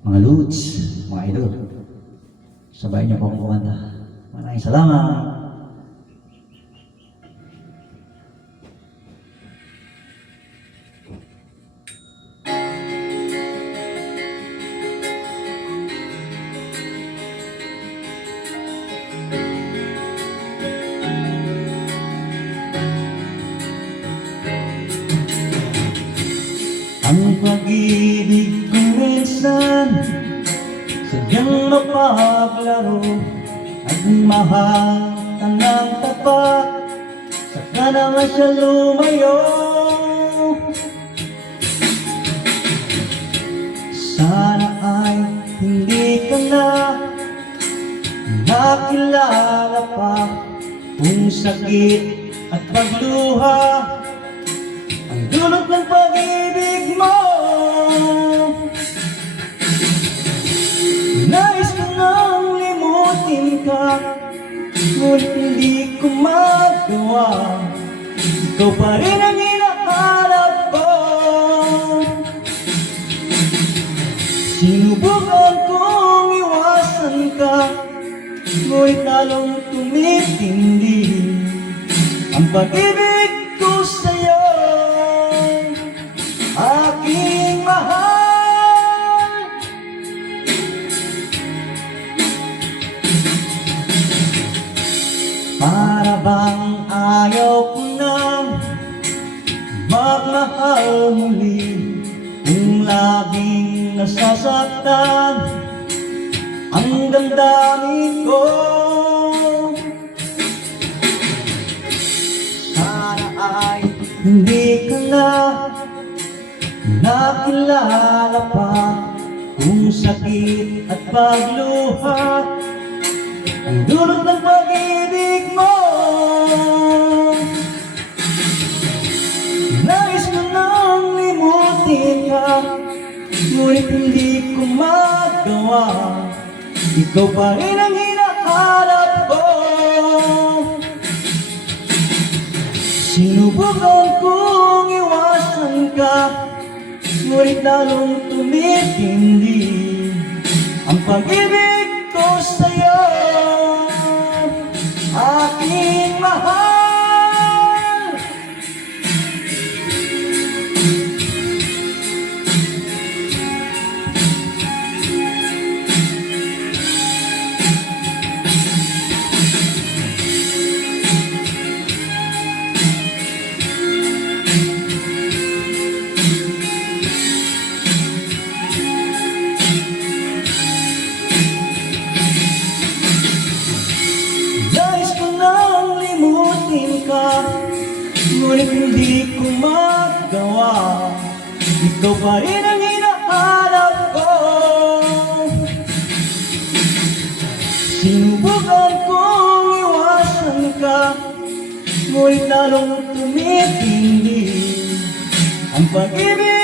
Mga Lods, mga idol, sabay niyo po akong kumanta. Maraming salamat. Ang pag-ibig ko minsan sadyang mapaglaro at mahal ka ng tapat, saka naman siya lumayo. Sana ay hindi ka na nakilala pa kung sakit at pagluha ang dulot ng pag-ibig mo. Nais ko nang limutin ka, ngunit hindi ko magawa. Ikaw pa rin ang hinahanap ko. Sinubukan kong iwasan ka, ngunit lalong tumitindi ang pag-ibig ko sa'yo. Aking mahal, para bang ayaw ko nang magmahal muli, kung laging nasasaktan ang damdamin ko. Sana ay hindi ka na nakilala pa kung sakit at pagluha ang dulot ng pag-ibig mo. Nais ko nang limutin ka, ngunit hindi ko magawa. Ikaw pa rin ang hinahanap ko. Sinubukan kong iwasan ka, ngunit lalong tumitindi ang pag-ibig ko sa'yo. Aking mahal, ngunit hindi ko magawa. Ikaw pa rin ang hinahanap ko. Sinubukan kong iwasan ka, ngunit lalong tumitindi ang pag-ibig